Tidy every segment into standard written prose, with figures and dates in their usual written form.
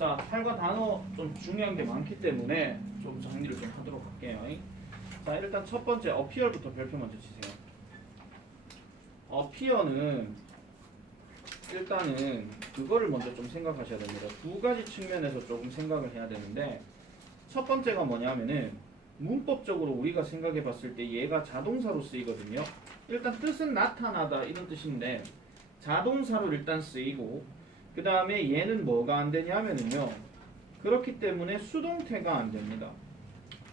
자, 8과 단어 좀 중요한 게 많기 때문에 좀 정리를 좀 하도록 할게요. 자, 일단 첫 번째 어피어부터 별표 먼저 치세요. 어피어는 일단은 그거를 먼저 좀 생각하셔야 됩니다. 두 가지 측면에서 조금 생각을 해야 되는데, 첫 번째가 뭐냐면은 문법적으로 우리가 생각해 봤을 때 얘가 자동사로 쓰이거든요. 일단 뜻은 나타나다 이런 뜻인데 자동사로 일단 쓰이고, 그 다음에 얘는 뭐가 안 되냐면은요, 그렇기 때문에 수동태가 안 됩니다.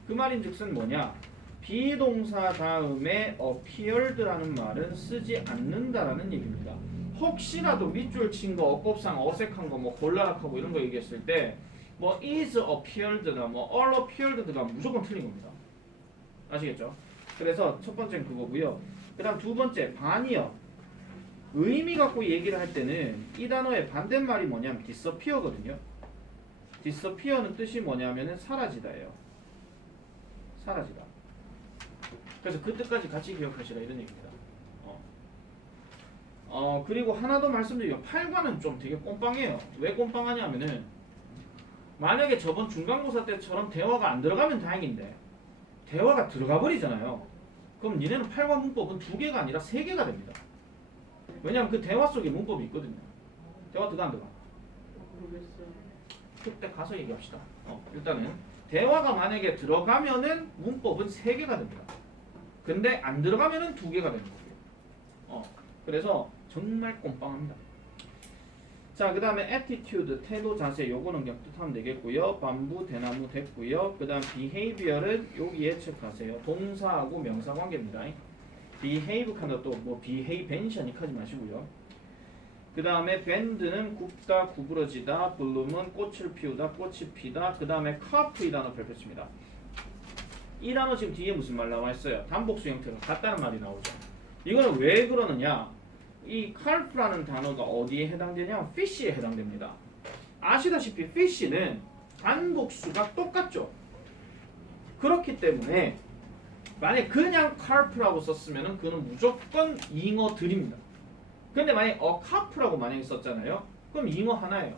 그 말인즉슨 뭐냐, 비동사 다음에 appeared라는 말은 쓰지 않는다라는 얘기입니다. 혹시라도 밑줄 친 거, 어법상 어색한 거, 뭐 곤란하고 이런 거 얘기했을 때 뭐 is appeared나 뭐 all appeared가 무조건 틀린 겁니다. 아시겠죠? 그래서 첫 번째는 그거고요. 그 다음 두 번째 반이요. 의미 갖고 얘기를 할 때는 이 단어의 반대말이 뭐냐면 disappear거든요. disappear는 뜻이 뭐냐면은 사라지다예요. 사라지다. 그래서 그 뜻까지 같이 기억하시라 이런 얘기입니다. 그리고 하나 더 말씀드리면 8과는 좀 되게 꼼빵해요. 왜 꼼빵하냐면은 만약에 저번 중간고사 때처럼 대화가 안 들어가면 다행인데 대화가 들어가 버리잖아요. 그럼 니네는 8과 문법은 2개가 아니라 3개가 됩니다. 왜냐하면 그 대화 속에 문법이 있거든요. 대화 들어가 안 들어가? 모르겠어요. 그때 가서 얘기합시다. 일단은 대화가 만약에 들어가면은 문법은 3개가 됩니다. 근데 안 들어가면은 2개가 되는 거고요. 그래서 정말 꼼빵합니다. 자, 그 다음에 attitude, 태도, 자세, 요거는 그냥 뜻하면 되겠고요. 반부, 대나무 됐고요. 그 다음 behavior은 여기 예측하세요. 동사하고 명사 관계입니다. behave 칸도 또 뭐 behavention 하지 마시고요. 그 다음에 bend는 굽다, 구부러지다, bloom은 꽃을 피우다, 꽃이 피다. 그 다음에 carp 이 단어 별표칩니다. 이 단어 지금 뒤에 무슨 말 나와 있어요? 단복수 형태가 같다는 말이 나오죠. 이거는 왜 그러느냐? 이 carp라는 단어가 어디에 해당되냐? fish에 해당됩니다. 아시다시피 fish는 단복수가 똑같죠. 그렇기 때문에 만약 그냥 carp라고 썼으면 그는 무조건 잉어들입니다. 근데 만약 carp라고 만약에 썼잖아요. 그럼 잉어 하나예요.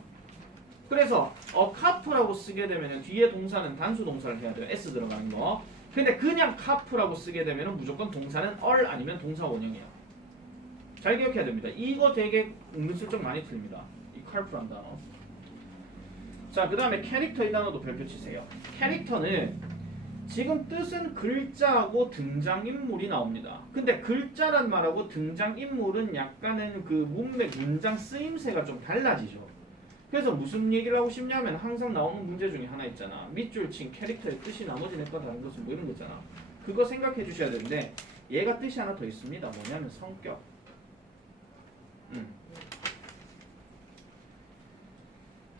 그래서 carp라고 쓰게 되면 뒤에 동사는 단수 동사를 해야 돼요. s 들어가는 거. 근데 그냥 carp라고 쓰게 되면 무조건 동사는 all 아니면 동사 원형이에요. 잘 기억해야 됩니다. 이거 되게 은근슬쩍 많이 틀립니다. 이 carp라는 단어. 자, 그 다음에 캐릭터 이 단어도 별표 치세요. 캐릭터는 지금 뜻은 글자하고 등장인물이 나옵니다. 근데 글자란 말하고 등장인물은 약간은 그 문맥, 문장 쓰임새가 좀 달라지죠. 그래서 무슨 얘기를 하고 싶냐면 항상 나오는 문제 중에 하나 있잖아. 밑줄 친 캐릭터의 뜻이 나머지 넷과 다른 것은 뭐 이런 거 있잖아. 그거 생각해 주셔야 되는데 얘가 뜻이 하나 더 있습니다. 뭐냐면 성격.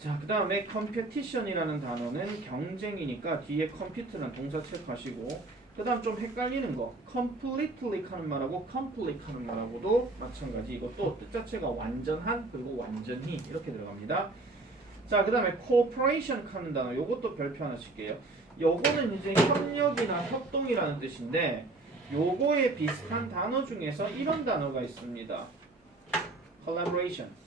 자, 그 다음에 competition이라는 단어는 경쟁이니까 뒤에 compete는 동사 체크하시고, 그 다음 좀 헷갈리는 거 completely 하는 말하고 complete 하는 말하고도 마찬가지. 이것도 뜻 자체가 완전한 그리고 완전히 이렇게 들어갑니다. 자, 그 다음에 cooperation 하는 단어 요것도 별표 하나 칠게요. 요거는 이제 협력이나 협동이라는 뜻인데 요거에 비슷한 단어 중에서 이런 단어가 있습니다. collaboration.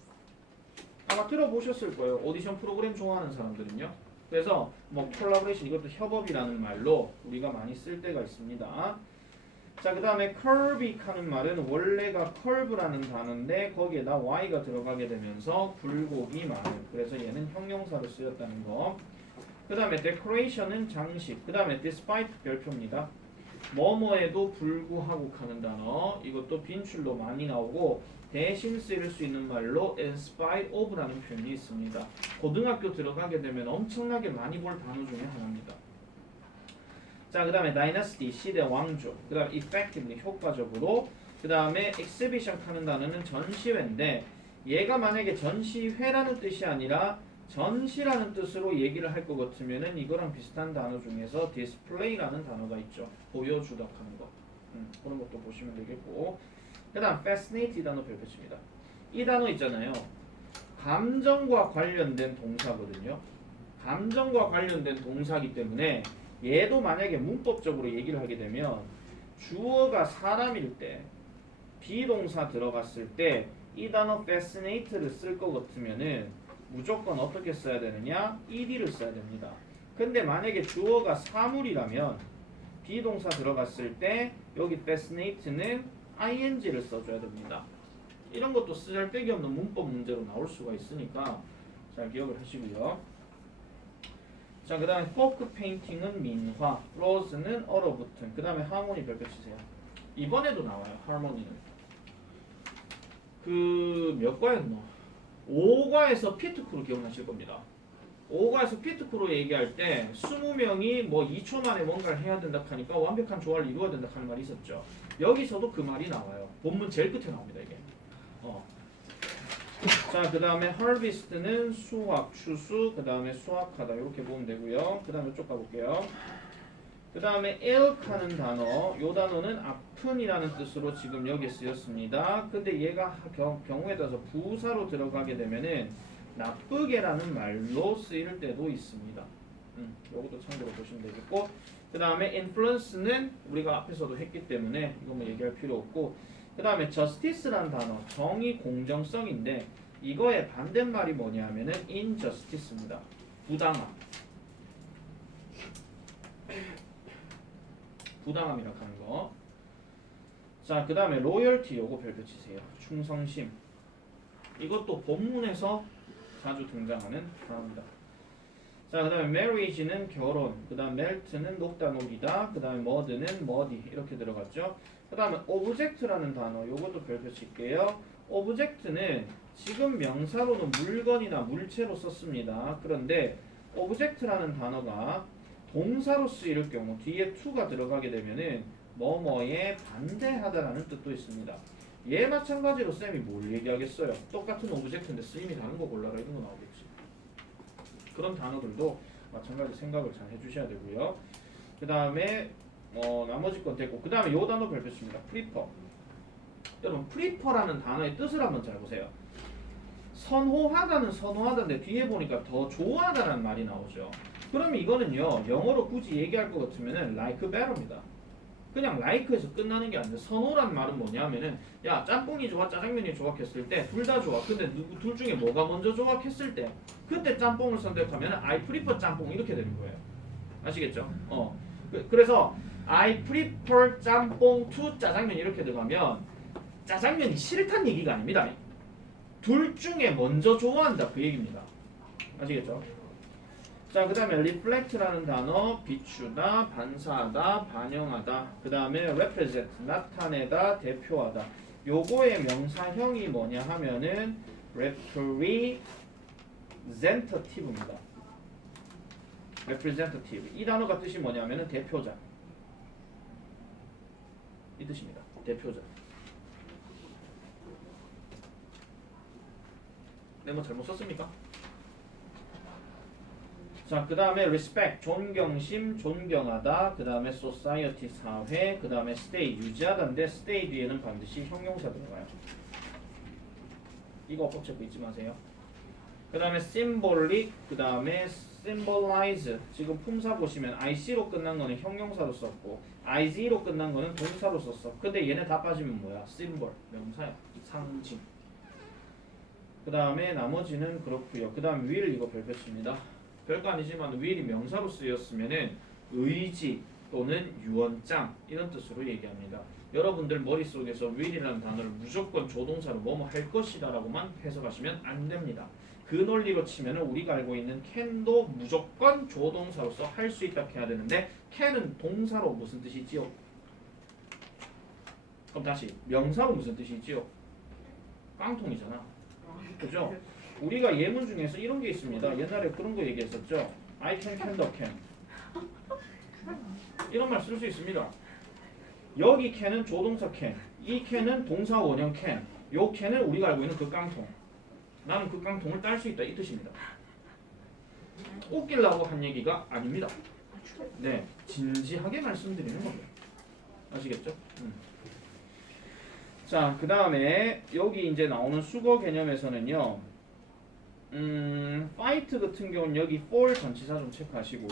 아마 들어보셨을 거예요. 오디션 프로그램 좋아하는 사람들은요. 그래서 뭐 collaboration 이것도 협업이라는 말로 우리가 많이 쓸 때가 있습니다. 자, 그 다음에 curvy 하는 말은 원래가 curve라는 단어인데 거기에다 y가 들어가게 되면서 굴곡이 많은, 그래서 얘는 형용사로 쓰였다는 거. 그 다음에 decoration은 장식. 그 다음에 despite 별표입니다. 뭐뭐에도 불구하고 하는 단어, 이것도 빈출로 많이 나오고 대신 쓰일 수 있는 말로 in spite of라는 표현이 있습니다. 고등학교 들어가게 되면 엄청나게 많이 볼 단어 중에 하나입니다. 자, 그 다음에 dynasty, 시대, 왕조. 그 다음에 effectively, 효과적으로. 그 다음에 exhibition 하는 단어는 전시회인데 얘가 만약에 전시회라는 뜻이 아니라 전시라는 뜻으로 얘기를 할 것 같으면은 이거랑 비슷한 단어 중에서 display라는 단어가 있죠. 보여주다 하는 거. 그런 것도 보시면 되겠고. 그 다음 fascinate 이 단어 별표칩니다. 이 단어 있잖아요. 감정과 관련된 동사거든요. 감정과 관련된 동사이기 때문에 얘도 만약에 문법적으로 얘기를 하게 되면 주어가 사람일 때 비동사 들어갔을 때 이 단어 fascinate를 쓸 것 같으면은 무조건 어떻게 써야 되느냐? ed를 써야 됩니다. 근데 만약에 주어가 사물이라면 비동사 들어갔을 때 여기 fascinate는 ing를 써줘야 됩니다. 이런 것도 쓰잘데기 없는 문법 문제로 나올 수가 있으니까 잘 기억을 하시고요. 자, 그 다음에 포크 페인팅은 민화, 로즈는 얼어붙은. 그 다음에 하모니 별표 치세요. 이번에도 나와요. 하모니는. 그 몇 과였노? 5과에서 피트크루 기억나실 겁니다. 5과에서 피트크루 얘기할 때 20명이 뭐 2초 만에 뭔가를 해야 된다 하니까 완벽한 조화를 이루어야 된다 하는 말이 있었죠. 여기서도 그 말이 나와요. 본문 제일 끝에 나옵니다. 이게. 자, 그 다음에 harvest는 수확, 추수, 그 다음에 수확하다 이렇게 보면 되고요. 그 다음에 이쪽 가볼게요. 그 다음에 ilk하는 단어, 요 단어는 아픈이라는 뜻으로 지금 여기에 쓰였습니다. 근데 얘가 경우에 따라서 부사로 들어가게 되면은 나쁘게라는 말로 쓰일 때도 있습니다. 요것도 참고로 보시면 되겠고, 그 다음에 influence는 우리가 앞에서도 했기 때문에 이거 뭐 얘기할 필요 없고, 그 다음에 justice라는 단어, 정의, 공정성인데 이거의 반대말이 뭐냐면은 injustice입니다. 부당함. 부당함이라고 하는 거. 자, 그 다음에 loyalty 요거 별표 치세요. 충성심. 이것도 본문에서 자주 등장하는 단어입니다. 자, 그 다음에 marriage는 결혼, 그 다음 melt는 녹다 녹이다, 그 다음에 mud는 muddy 이렇게 들어갔죠. 그 다음에 object라는 단어, 요것도 별표 칠게요. object는 지금 명사로는 물건이나 물체로 썼습니다. 그런데 object라는 단어가 동사로 쓰일 경우 뒤에 to가 들어가게 되면은 뭐뭐에 반대하다라는 뜻도 있습니다. 얘 마찬가지로 쌤이 뭘 얘기하겠어요? 똑같은 object인데 쓰임이 다른 거 골라라 이런 거 나오겠지. 그런 단어들도 마찬가지 생각을 잘 해주셔야 되고요. 그 다음에 나머지 건 됐고, 그 다음에 요 단어 별표입니다. prefer. 여러분 prefer라는 단어의 뜻을 한번 잘 보세요. 선호하다는 선호하다인데 뒤에 보니까 더 좋아하다라는 말이 나오죠. 그럼 이거는요 영어로 굳이 얘기할 것 같으면은 like better입니다. 그냥 like에서 끝나는 게 아니라 선호란 말은 뭐냐면은 야 짬뽕이 좋아 짜장면이 좋아 했을 때 둘 다 좋아. 근데 둘 중에 뭐가 먼저 좋아 했을 때 그때 짬뽕을 선택하면 I prefer 짬뽕 이렇게 되는 거예요. 아시겠죠? 그래서 I prefer 짬뽕 to 짜장면 이렇게 들어가면 짜장면이 싫다는 얘기가 아닙니다. 둘 중에 먼저 좋아한다 그 얘기입니다. 아시겠죠? 자, 그 다음에 reflect라는 단어, 비추다, 반사하다, 반영하다. 그 다음에 represent, 나타내다, 대표하다. 요거의 명사형이 뭐냐 하면은 representative입니다. representative. 이 단어가 뜻이 뭐냐면은 대표자. 이 뜻입니다. 대표자. 네, 뭐 잘못 썼습니까? 자, 그 다음에 respect, 존경심, 존경하다. 그 다음에 society, 사회. 그 다음에 stay, 유지하다인데 stay 뒤에는 반드시 형용사 들어가요. 이거 꼭 체크 잊지 마세요. 그 다음에 symbolic, 그 다음에 symbolize. 지금 품사 보시면 IC로 끝난 거는 형용사로 썼고 IZ로 끝난 거는 동사로 썼어. 근데 얘네 다 빠지면 뭐야? symbol, 명사야. 상징. 그 다음에 나머지는 그렇고요. 그 다음 will 이거 별표입니다. 별거 아니지만 will이 명사로 쓰였으면은 의지 또는 유언장 이런 뜻으로 얘기합니다. 여러분들 머릿속에서 will이라는 단어를 무조건 조동사로 뭐뭐 할 것이다 라고만 해석하시면 안 됩니다. 그 논리로 치면은 우리가 알고 있는 can도 무조건 조동사로서 할 수 있다 해야 되는데 can은 동사로 무슨 뜻이지요? 그럼 다시 명사로 무슨 뜻이지요? 깡통이잖아. 그죠? 우리가 예문 중에서 이런 게 있습니다. 옛날에 그런 거 얘기했었죠. I can, the can. 이런 말 쓸 수 있습니다. 여기 can은 조동사 can, 이 can은 동사 원형 can. 요 can은 우리가 알고 있는 그 깡통. 나는 그 깡통을 딸 수 있다 이 뜻입니다. 웃기려고 한 얘기가 아닙니다. 네, 진지하게 말씀드리는 겁니다. 아시겠죠? 자, 그 다음에 여기 이제 나오는 수거 개념에서는요. fight 같은 경우는 여기 for 전치사 좀 체크하시고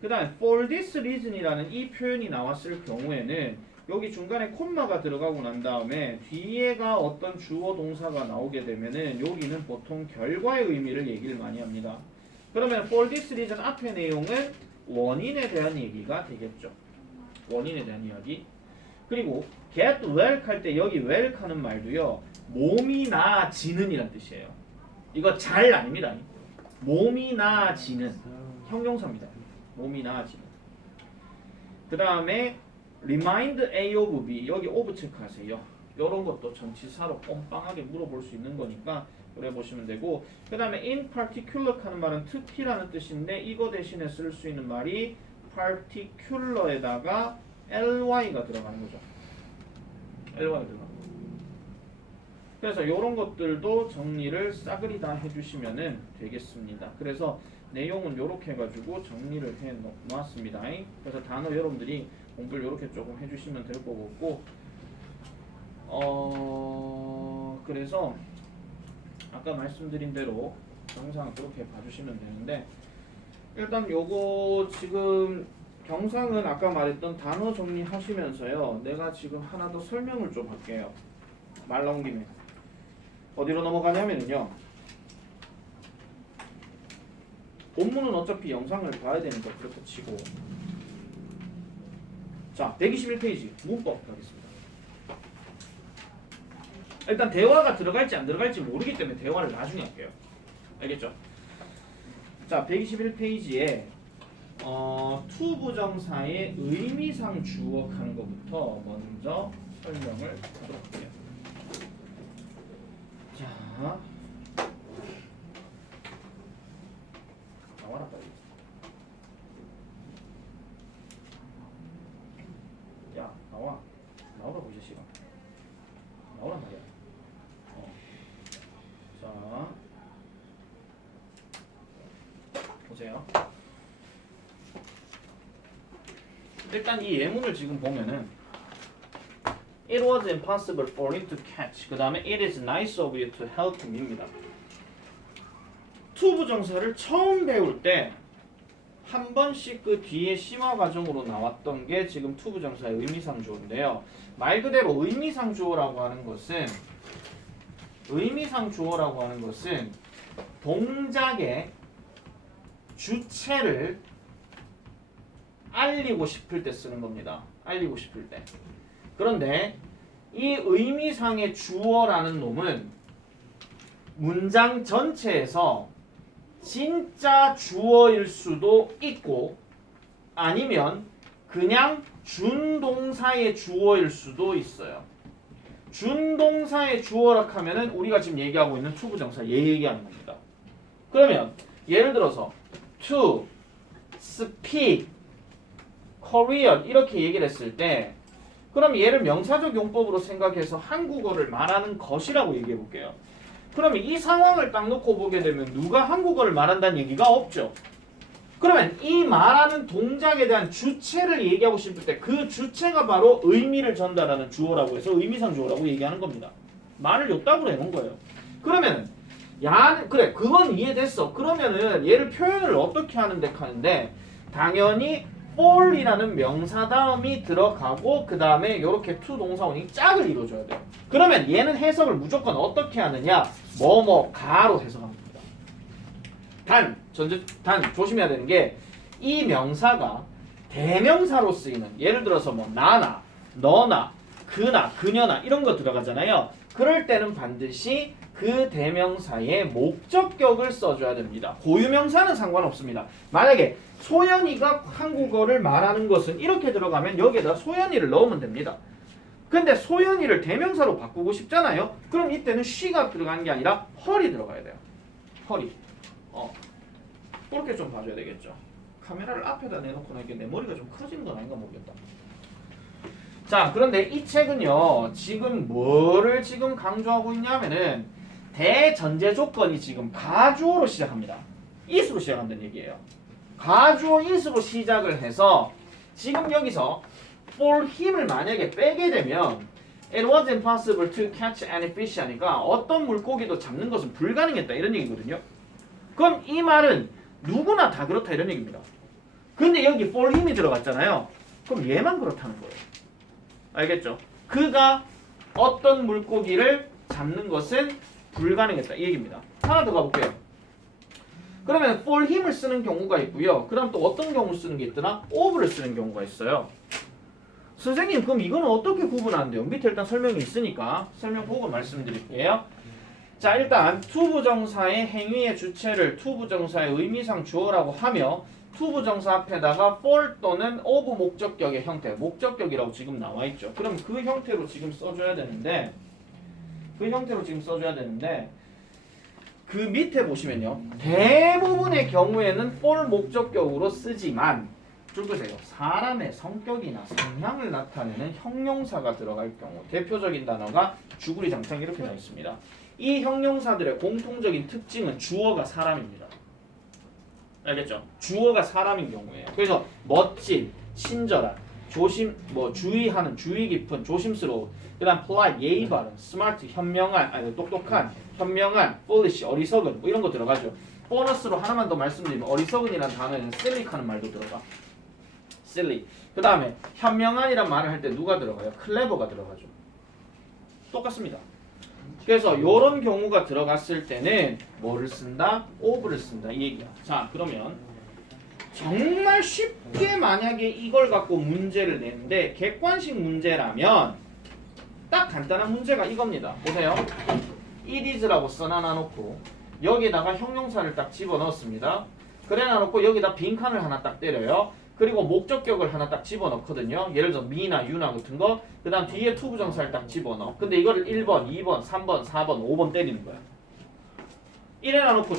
그 다음에 for this reason이라는 이 표현이 나왔을 경우에는 여기 중간에 콤마가 들어가고 난 다음에 뒤에가 어떤 주어 동사가 나오게 되면은 여기는 보통 결과의 의미를 얘기를 많이 합니다. 그러면 for this reason 앞의 내용은 원인에 대한 얘기가 되겠죠. 원인에 대한 이야기. 그리고 get well 할 때 여기 well 하는 말도요. 몸이 나아지는 이란 뜻이에요. 이거 잘 아닙니다. 몸이 나아지는 형용사입니다. 몸이 나아지는. 그 다음에 remind A of B 여기 of 체크하세요. 이런 것도 전치사로 뻔빵하게 물어볼 수 있는 거니까 그래 보시면 되고 그 다음에 in particular 하는 말은 특히라는 뜻인데 이거 대신에 쓸 수 있는 말이 particular에다가 ly가 들어가는 거죠. ly가 들어가는 거. 그래서 이런 것들도 정리를 싸그리 다 해주시면 되겠습니다. 그래서 내용은 이렇게 해가지고 정리를 해 놓았습니다. 그래서 단어 여러분들이 공부를 이렇게 조금 해주시면 될 것 같고 그래서 아까 말씀드린 대로 영상 그렇게 봐주시면 되는데 일단 요거 지금 경상은 아까 말했던 단어 정리하시면서요 내가 지금 하나 더 설명을 좀 할게요. 말 나온 김에 어디로 넘어가냐면요 본문은 어차피 영상을 봐야 되니까 그렇게 치고 자 121페이지 문법 가겠습니다. 일단 대화가 들어갈지 안 들어갈지 모르기 때문에 대화를 나중에 할게요. 알겠죠? 자 121페이지에 to 부정사의 의미상 주어하는 것부터 먼저 설명을 하도록 할게요. 자 나와라 빨리. 야 나오라고 이 자식아. 나오란 말이야. 자 보세요. 일단 이 예문을 지금 보면은 It was impossible for him to catch. 그 다음에 It is nice of you to help me입니다. to 부정사를 처음 배울 때 한 번씩 그 뒤에 심화 과정으로 나왔던 게 지금 to 부정사의 의미상 주어인데요. 말 그대로 의미상 주어라고 하는 것은 동작의 주체를 알리고 싶을 때 쓰는 겁니다. 알리고 싶을 때. 그런데 이 의미상의 주어라는 놈은 문장 전체에서 진짜 주어일 수도 있고 아니면 그냥 준동사의 주어일 수도 있어요. 준동사의 주어라 하면은 우리가 지금 얘기하고 있는 to 부정사 얘 얘기하는 겁니다. 그러면 예를 들어서 to speak Korean 이렇게 얘기를 했을 때 그럼 얘를 명사적 용법으로 생각해서 한국어를 말하는 것이라고 얘기해 볼게요. 그러면 이 상황을 딱 놓고 보게 되면 누가 한국어를 말한다는 얘기가 없죠. 그러면 이 말하는 동작에 대한 주체를 얘기하고 싶을 때 그 주체가 바로 의미를 전달하는 주어라고 해서 의미상 주어라고 얘기하는 겁니다. 말을 요따구로 해놓은 거예요. 그러면 그래 그건 이해됐어. 그러면은 얘를 표현을 어떻게 하는데 당연히 fall이라는 명사 다음이 들어가고 그 다음에 이렇게 to 동사원이 짝을 이루어줘야 돼요. 그러면 얘는 해석을 무조건 어떻게 하느냐 가로 해석합니다. 단 조심해야 되는 게 이 명사가 대명사로 쓰이는 예를 들어서 뭐 나나 너나 그나 그녀나 이런 거 들어가잖아요. 그럴 때는 반드시 그 대명사의 목적격을 써줘야 됩니다. 고유명사는 상관없습니다. 만약에 소연이가 한국어를 말하는 것은 이렇게 들어가면 여기에다 소연이를 넣으면 됩니다. 근데 소연이를 대명사로 바꾸고 싶잖아요. 그럼 이때는 she가 들어가는 게 아니라 her이 들어가야 돼요. her이. 그렇게 좀 봐줘야 되겠죠. 카메라를 앞에다 내놓고 나니까 내 머리가 좀 커지는 건 아닌가 모르겠다. 자, 그런데 이 책은요. 지금 뭐를 지금 강조하고 있냐면은 대전제 조건이 지금 가주어로 시작합니다. is로 시작한다는 얘기예요. 가주어 is로 시작을 해서 지금 여기서 for him을 만약에 빼게 되면 it was impossible to catch any fish 하니까 어떤 물고기도 잡는 것은 불가능했다 이런 얘기거든요. 그럼 이 말은 누구나 다 그렇다 이런 얘기입니다. 근데 여기 for him이 들어갔잖아요. 그럼 얘만 그렇다는 거예요. 알겠죠? 그가 어떤 물고기를 잡는 것은 불가능했다 이 얘기입니다. 하나 더 가볼게요. 그러면 for him을 쓰는 경우가 있고요. 그럼 또 어떤 경우 쓰는 게 있더라? of를 쓰는 경우가 있어요. 선생님 그럼 이거는 어떻게 구분하는데요? 밑에 일단 설명이 있으니까 설명 보고 말씀드릴게요. 자 일단 투부정사의 행위의 주체를 투부정사의 의미상 주어라고 하며 투부정사 앞에다가 for 또는 of 목적격의 형태 목적격이라고 지금 나와있죠. 그럼 그 형태로 지금 써줘야 되는데 그 밑에 보시면요. 대부분의 경우에는 for 목적격으로 쓰지만 줄 거세요. 사람의 성격이나 성향을 나타내는 형용사가 들어갈 경우 대표적인 단어가 주구리 장창 이렇게 나와 있습니다. 이 형용사들의 공통적인 특징은 주어가 사람입니다. 알겠죠? 주어가 사람인 경우에요. 그래서 멋진, 친절한, 주의하는, 주의 깊은, 조심스러운, 그다음 polite, 예의 바른, smart, 현명한, 똑똑한, 현명한, foolish, 어리석은 뭐 이런 거 들어가죠. 보너스로 하나만 더 말씀드리면 어리석은이라는 단어에는 silly 하는 말도 들어가. silly. 그 다음에 현명한이란 말을 할 때 누가 들어가요? clever가 들어가죠. 똑같습니다. 그래서 이런 경우가 들어갔을 때는 뭐를 쓴다? of를 쓴다 이 얘기야. 자 그러면 정말 쉽게 만약에 이걸 갖고 문제를 내는데 객관식 문제라면 딱 간단한 문제가 이겁니다. 보세요. it is라고 써놔놓고 여기다가 형용사를 딱 집어넣었습니다. 그래 놔놓고 여기다 빈칸을 하나 딱 때려요. 그리고 목적격을 하나 딱 집어넣거든요. 예를 들어 me나 you나 같은 거. 그 다음 뒤에 투부정사를 딱 집어넣어. 근데 이거를 1번, 2번, 3번, 4번, 5번 때리는 거야. 이래 놔놓고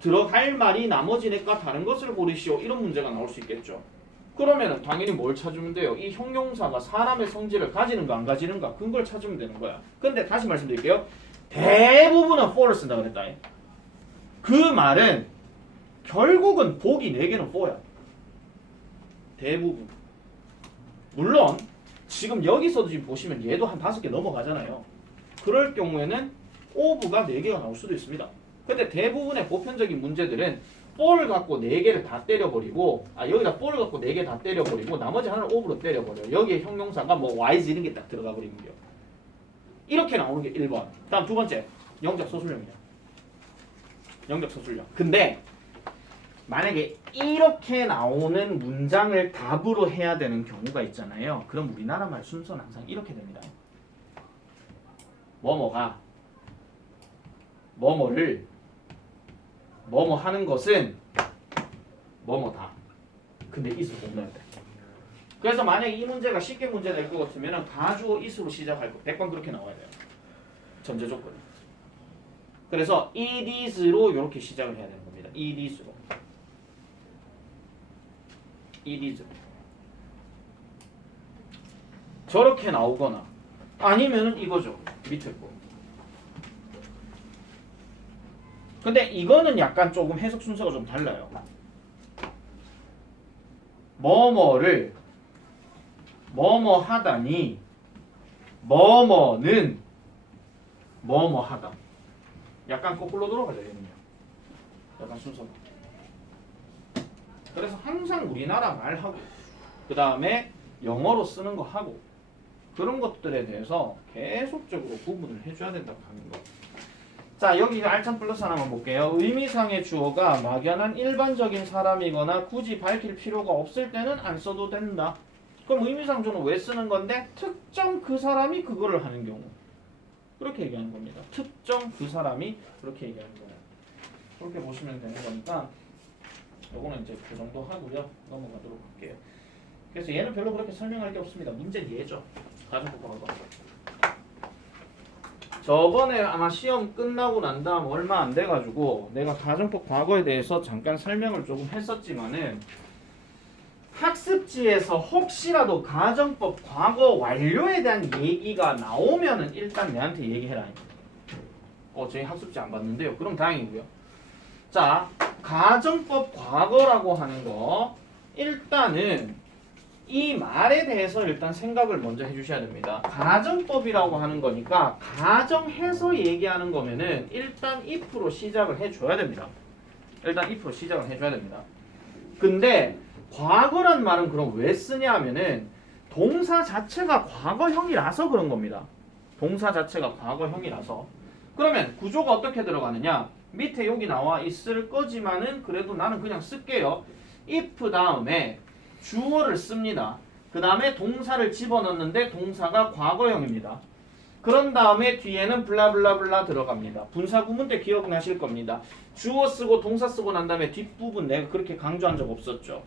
들어갈 말이 나머지 넷과 다른 것을 고르시오. 이런 문제가 나올 수 있겠죠. 그러면은 당연히 뭘 찾으면 돼요? 이 형용사가 사람의 성질을 가지는가 안 가지는가 그걸 찾으면 되는 거야. 근데 다시 말씀드릴게요. 대부분은 for를 쓴다 그랬다. 그 말은 결국은 보기 4개는 for야. 대부분. 물론 지금 여기서도 지금 보시면 얘도 한 5개 넘어가잖아요. 그럴 경우에는 of가 4개가 나올 수도 있습니다. 근데 대부분의 보편적인 문제들은 for를 갖고 4개를 다 때려버리고 여기다 for를 갖고 4개 다 때려버리고 나머지 하나를 of로 때려버려요. 여기에 형용사가 뭐 wise 이런 게 딱 들어가 버리는 거예요. 이렇게 나오는 게 1번. 다음 두 번째 영작 서술형이야. 영작 서술형. 근데 만약에 이렇게 나오는 문장을 답으로 해야 되는 경우가 있잖아요. 그럼 우리나라 말 순서는 항상 이렇게 됩니다. 뭐뭐가 뭐뭐를 뭐뭐 하는 것은 뭐뭐다. 근데 is를 못 넣어야 돼. 그래서 만약에 이 문제가 쉽게 문제 낼 것 같으면 가주어 is로 시작할 거. 100번 그렇게 나와야 돼요. 전제 조건이. 그래서 it is로 이렇게 시작을 해야 되는 겁니다. it is로. it is. 저렇게 나오거나 아니면은 이거죠. 밑에 거. 근데 이거는 약간 조금 해석 순서가 좀 달라요. 뭐뭐를 뭐뭐 하다니 뭐뭐는 뭐뭐 하다. 약간 거꾸로 돌아가죠. 얘는요. 약간 순서가. 그래서 항상 우리나라 말하고 그 다음에 영어로 쓰는 거 하고 그런 것들에 대해서 계속적으로 구분을 해줘야 된다고 하는 거. 자 여기 알찬 플러스 하나만 볼게요. 의미상의 주어가 막연한 일반적인 사람이거나 굳이 밝힐 필요가 없을 때는 안 써도 된다. 그럼 의미상 주어는 왜 쓰는 건데? 특정 그 사람이 그거를 하는 경우. 그렇게 얘기하는 겁니다. 특정 그 사람이 그렇게 얘기하는 거예요. 그렇게 보시면 되는 거니까 요거는 이제 그 정도 하고요. 넘어가도록 할게요. 그래서 얘는 별로 그렇게 설명할 게 없습니다. 문제는 얘죠. 가정법하고. 저번에 아마 시험 끝나고 난 다음 얼마 안 돼가지고 내가 가정법 과거에 대해서 잠깐 설명을 조금 했었지만은 학습지에서 혹시라도 가정법 과거 완료에 대한 얘기가 나오면은 일단 내한테 얘기해라. 저희 학습지 안 봤는데요. 그럼 다행이고요. 자, 가정법 과거라고 하는 거 일단은 이 말에 대해서 일단 생각을 먼저 해주셔야 됩니다. 가정법이라고 하는 거니까 가정해서 얘기하는 거면은 일단 if로 시작을 해줘야 됩니다. 일단 if로 시작을 해줘야 됩니다. 근데 과거란 말은 그럼 왜 쓰냐 하면은 동사 자체가 과거형이라서 그런 겁니다. 동사 자체가 과거형이라서. 그러면 구조가 어떻게 들어가느냐? 밑에 여기 나와 있을 거지만은 그래도 나는 그냥 쓸게요. if 다음에 주어를 씁니다. 그 다음에 동사를 집어넣는데 동사가 과거형입니다. 그런 다음에 뒤에는 블라블라블라 들어갑니다. 분사 구문 때 기억나실 겁니다. 주어 쓰고 동사 쓰고 난 다음에 뒷부분 내가 그렇게 강조한 적 없었죠.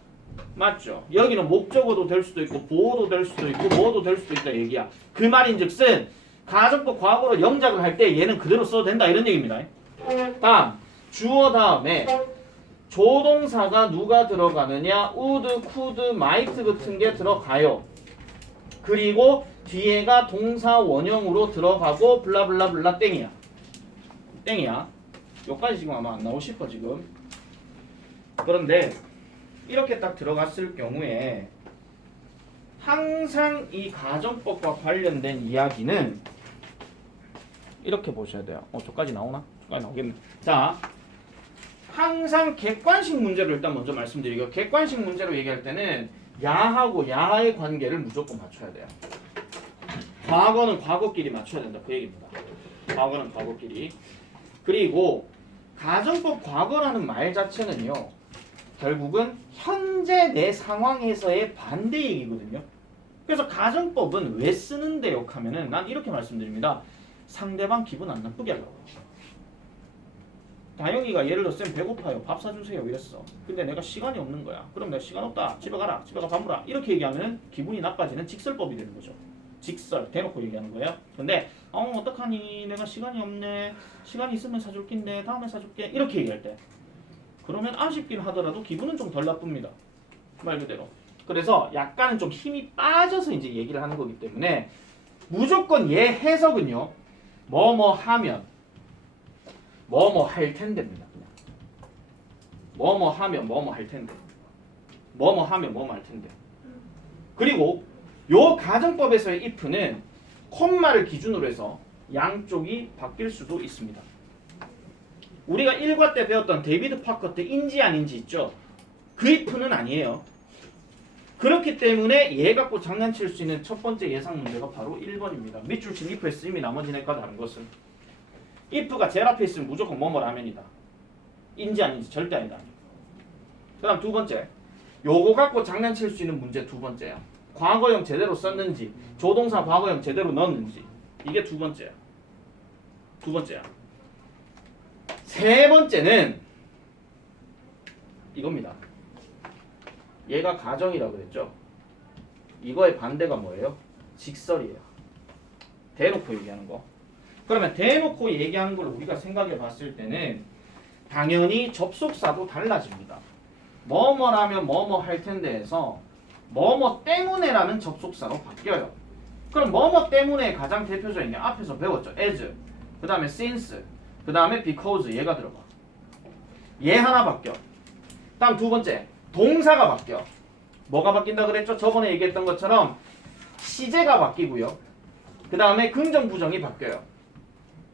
맞죠? 여기는 목적어도 될 수도 있고 보어도 될 수도 있고 뭐도 될 수도 있다 얘기야. 그 말인즉슨 가정법 과거로 영작을 할 때 얘는 그대로 써도 된다 이런 얘기입니다. 다음 주어 다음에 조동사가 누가 들어가느냐? would, could, might 같은 게 들어가요. 그리고 뒤에가 동사 원형으로 들어가고 블라블라블라 땡이야. 땡이야. 여기까지 지금 아마 안 나오고 싶어 지금. 그런데 이렇게 딱 들어갔을 경우에 항상 이 가정법과 관련된 이야기는 이렇게 보셔야 돼요. 저까지 나오나? 저까지 나오겠네. 자, 항상 객관식 문제로 일단 먼저 말씀드리고 객관식 문제로 얘기할 때는 야하고 야의 관계를 무조건 맞춰야 돼요. 과거는 과거끼리 맞춰야 된다 그 얘기입니다. 과거는 과거끼리. 그리고 가정법 과거라는 말 자체는요. 결국은 현재 내 상황에서의 반대 얘기거든요. 그래서 가정법은 왜 쓰는데요? 하면은 난 이렇게 말씀드립니다. 상대방 기분 안 나쁘게 하려고. 다영이가 예를 들어 쌤 배고파요. 밥 사주세요. 이랬어. 근데 내가 시간이 없는 거야. 그럼 내가 시간 없다. 집에 가라. 집에 가 밥 먹으라. 이렇게 얘기하면 기분이 나빠지는 직설법이 되는 거죠. 직설. 대놓고 얘기하는 거예요. 근데 어떡하니. 내가 시간이 없네. 시간이 있으면 사줄 낀데 다음에 사줄게. 이렇게 얘기할 때. 그러면 아쉽긴 하더라도 기분은 좀 덜 나쁩니다. 말 그대로. 그래서 약간은 좀 힘이 빠져서 이제 얘기를 하는 거기 때문에 무조건 얘 해석은요. 뭐뭐 하면 뭐뭐 할 텐데입니다. 그냥. 뭐뭐 하면 뭐뭐 할 텐데. 뭐뭐 하면 뭐뭐 할 텐데. 그리고 요 가정법에서의 if는 콤마를 기준으로 해서 양쪽이 바뀔 수도 있습니다. 우리가 1과 때 배웠던 데이비드 파커 때 인지 아닌지 있죠? 그 if는 아니에요. 그렇기 때문에 얘 갖고 장난칠 수 있는 첫 번째 예상 문제가 바로 1번입니다. 밑줄 친 if에 쓰임이 나머지 내과 다른 것은 if가 제일 앞에 있으면 무조건 뭐뭐라면이다. 인지 아닌지 절대 아니다. 그 다음 두 번째 요거 갖고 장난칠 수 있는 문제 두 번째야. 과거형 제대로 썼는지 조동사 과거형 제대로 넣었는지 이게 두 번째야. 두 번째야. 세 번째는 이겁니다. 얘가 가정이라고 그랬죠. 이거의 반대가 뭐예요? 직설이에요. 대놓고 얘기하는 거. 그러면 대놓고 얘기하는 걸 우리가 생각해 봤을 때는 당연히 접속사도 달라집니다. 뭐뭐라면 뭐뭐 할 텐데에서 뭐뭐 때문에라는 접속사로 바뀌어요. 그럼 뭐뭐 때문에 가장 대표적인 게 앞에서 배웠죠. as, 그 다음에 since, 그 다음에 because 얘가 들어가. 얘 하나 바뀌어. 다음 두 번째 동사가 바뀌어. 뭐가 바뀐다 그랬죠? 저번에 얘기했던 것처럼 시제가 바뀌고요. 그 다음에 긍정 부정이 바뀌어요.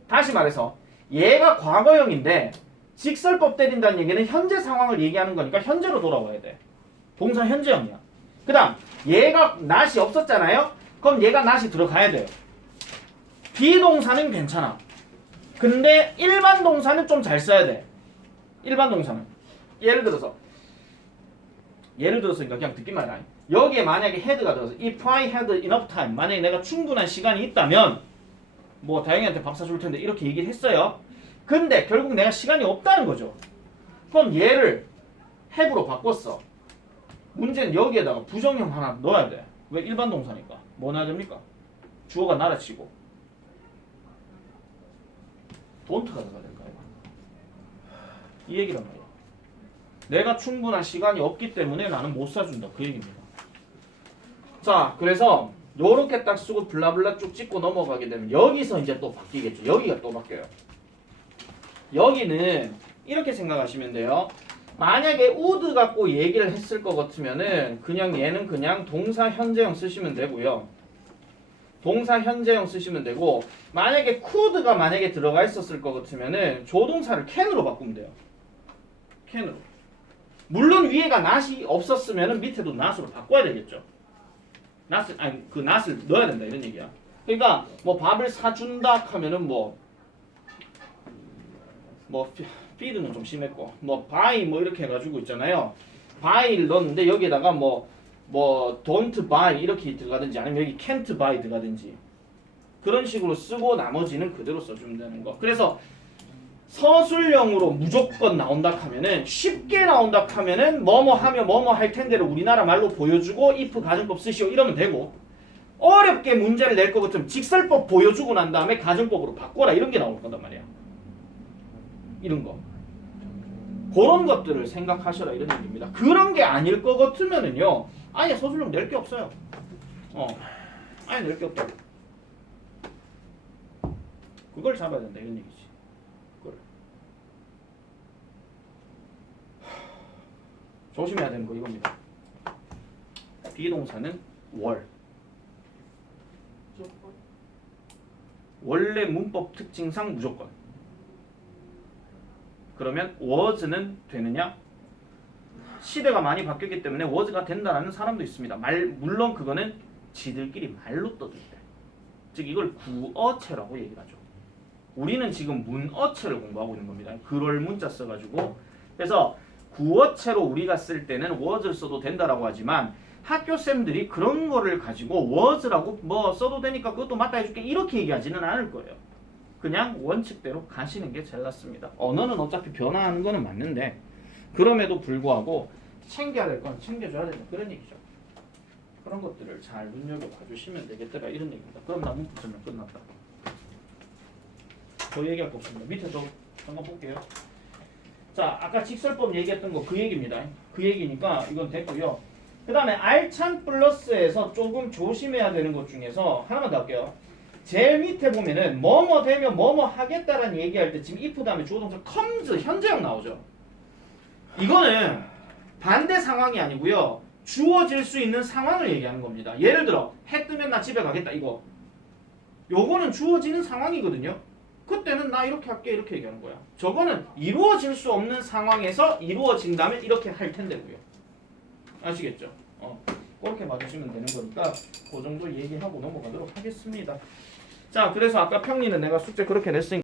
다시 말해서 얘가 과거형인데 직설법 때린다는 얘기는 현재 상황을 얘기하는 거니까 현재로 돌아와야 돼. 동사 현재형이야. 그 다음 얘가 not이 없었잖아요. 그럼 얘가 not이 들어가야 돼요. 비동사는 괜찮아. 근데 일반 동사는 좀 잘 써야 돼. 일반 동사는 예를 들어서 그냥 듣기만 해라. 여기에 만약에 had가 들어서 if I had enough time, 만약에 내가 충분한 시간이 있다면 뭐 다영이한테 밥 사줄 텐데 이렇게 얘기를 했어요. 근데 결국 내가 시간이 없다는 거죠. 그럼 얘를 have로 바꿨어. 문제는 여기에다가 부정형 하나 넣어야 돼. 왜? 일반 동사니까. 뭐 넣어야 됩니까? 주어가 나라치고 don't가 들어가야 될까요? 이 얘기란 말이야. 내가 충분한 시간이 없기 때문에 나는 못 사준다. 그 얘기입니다. 자, 그래서 요렇게 딱 쓰고 블라블라 쭉 찍고 넘어가게 되면 여기서 이제 또 바뀌겠죠. 여기가 또 바뀌어요. 여기는 이렇게 생각하시면 돼요. 만약에 would 갖고 얘기를 했을 것 같으면은 그냥 얘는 그냥 동사 현재형 쓰시면 되고요. 동사 현재형 쓰시면 되고 만약에 could가 만약에 들어가 있었을 것 같으면은 조동사를 can으로 바꾸면 돼요. can으로. 물론 위에가 not이 없었으면은 밑에도 not으로 바꿔야 되겠죠. not을 아니 그 not을 넣어야 된다 이런 얘기야. 그러니까 뭐 밥을 사준다 하면은 뭐 feed는 좀 심했고 뭐 buy 뭐 이렇게 해가지고 있잖아요. buy를 넣었는데 여기에다가 뭐 don't buy 이렇게 들어가든지 아니면 여기 can't buy 들어가든지 그런 식으로 쓰고 나머지는 그대로 써주면 되는 거. 그래서 서술형으로 무조건 나온다 하면은 쉽게 나온다 하면은 뭐뭐 하며 뭐뭐 할 텐데를 우리나라 말로 보여주고 if 가정법 쓰시오 이러면 되고 어렵게 문제를 낼 것 같으면 직설법 보여주고 난 다음에 가정법으로 바꿔라 이런 게 나올 거단 말이야. 이런 거. 그런 것들을 생각하셔라 이런 얘기입니다. 그런 게 아닐 것 같으면은요 아예 서술형 낼 게 없어요. 아예 낼 게 없다. 그걸 잡아야 된다 이런 얘기지. 그걸. 조심해야 되는 거 이겁니다. 비동사는 월. 원래 문법 특징상 무조건. 그러면 was는 되느냐? 시대가 많이 바뀌었기 때문에 was가 된다라는 사람도 있습니다. 물론 그거는 지들끼리 말로 떠들 때. 즉 이걸 구어체라고 얘기를 하죠. 우리는 지금 문어체를 공부하고 있는 겁니다. 그럴 문자 써가지고 그래서 구어체로 우리가 쓸 때는 was를 써도 된다라고 하지만 학교쌤들이 그런 거를 가지고 was라고 뭐 써도 되니까 그것도 맞다 해줄게 이렇게 얘기하지는 않을 거예요. 그냥 원칙대로 가시는 게 제일 낫습니다. 언어는 어차피 변화하는 거는 맞는데 그럼에도 불구하고 챙겨야 될 건 챙겨줘야 된다 그런 얘기죠. 그런 것들을 잘 눈여겨봐 주시면 되겠더라 이런 얘기입니다. 그럼 나 문법 설명 끝났다. 더 얘기할 거 없습니다. 밑에 좀 한번 볼게요. 자, 아까 직설법 얘기했던 거 그 얘기입니다. 그 얘기니까 이건 됐고요. 그 다음에 알찬 플러스에서 조금 조심해야 되는 것 중에서 하나만 더 할게요. 제일 밑에 보면은 뭐뭐 되면 뭐뭐 하겠다라는 얘기할 때 지금 if 다음에 주어 동사 comes 현재형 나오죠. 이거는 반대 상황이 아니고요. 주어질 수 있는 상황을 얘기하는 겁니다. 예를 들어 해 뜨면 나 집에 가겠다 이거. 요거는 주어지는 상황이거든요. 그때는 나 이렇게 할게 이렇게 얘기하는 거야. 저거는 이루어질 수 없는 상황에서 이루어진다면 이렇게 할 텐데고요. 아시겠죠? 그렇게 맞으시면 되는 거니까 그 정도 얘기하고 넘어가도록 하겠습니다. 자, 그래서 아까 평리는 내가 숙제 그렇게 냈으니까